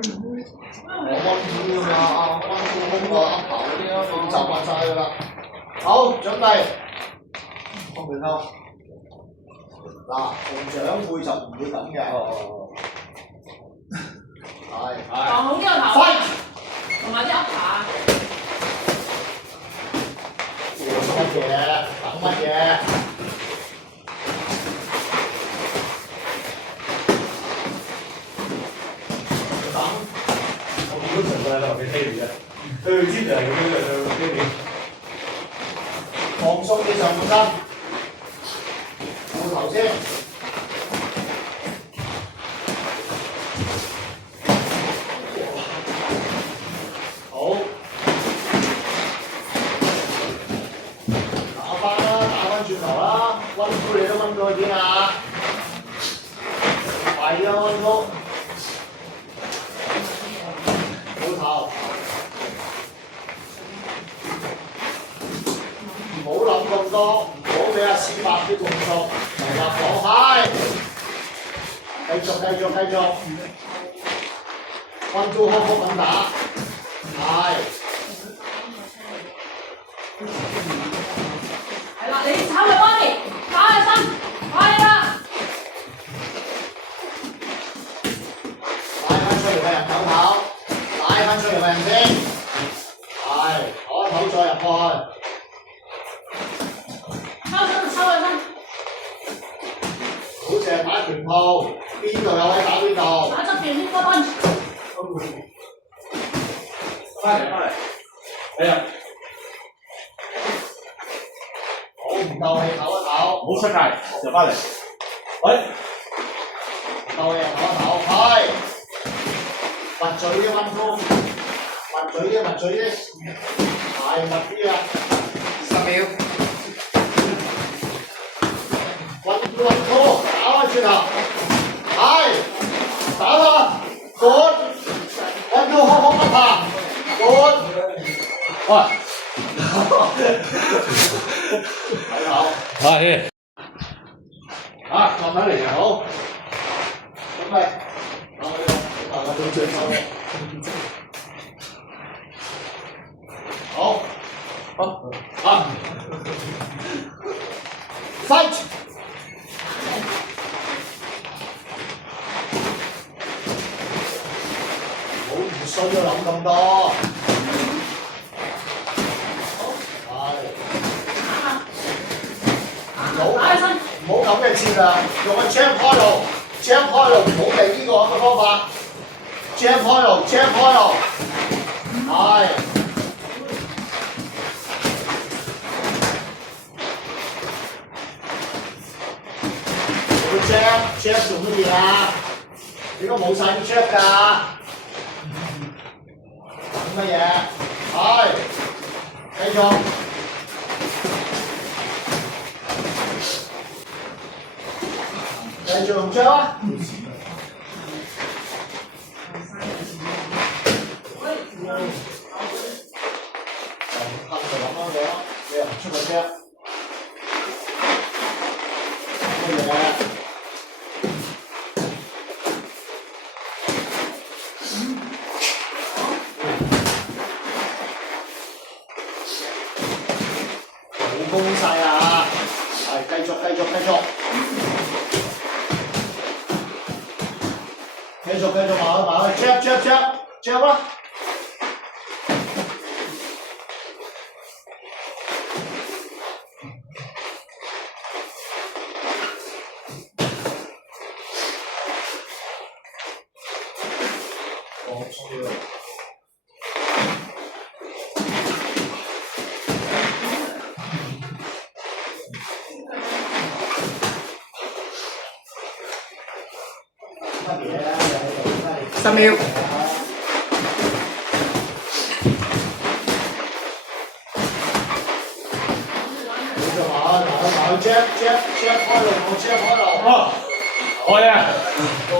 我溫書㗎嘛，溫書空個噏頭嗰啲啊，咁習慣晒㗎啦。好，準備，後面後。嗱，同長輩就唔會咁嘅。係。放好呢個頭。同埋啲噏下。乜嘢？等乜嘢？等。我見到陳世立嘅飛嚟嘅，佢之前係咁樣嘅飛嚟。放鬆啲上半身，顧頭先。好。打翻啦，打翻轉頭啦，溫書你都溫到去邊啊？快啲啦，溫書。顧頭。唔好諗咁多，唔好俾阿史伯啲動作嚟啦，放開，繼續，溫住康復咁打，係。係啦，你炒佢媽咪，打佢身，係啦。拉翻出嚟個人抖頭，拉翻出嚟個人先，係，攞頭再入去。好似係打拳套，邊度有位打邊度。打側邊呢個 punch。翻嚟，係啊，好唔夠氣唞一唞。唔好出界，就翻嚟。喂，夠氣唞一唞，係。密嘴啲溫風，密嘴啲，係密啲啊！10秒。溫住，打開轉頭，係，打啦，滾，溫住康復不怕，滾，喂，睇頭，係，撞體嚟嘅，好，準備，我對住手，好，fight。唔需要諗咁多，係，唔好咁嘅戰略，用個 jab 開路，唔好避呢個咁嘅方法 ，jab 開路，係，個 jab 做乜嘢啊？點解冇晒啲 jab 㗎？乜嘢？係，繼續，用張啊！拍就咁樣樣，你又唔出個張，乜嘢？攻勢啊！係繼續，埋去 jab 啦！放鬆啲。10秒。jab 開路，我 jab 開路。哦，我呀。我。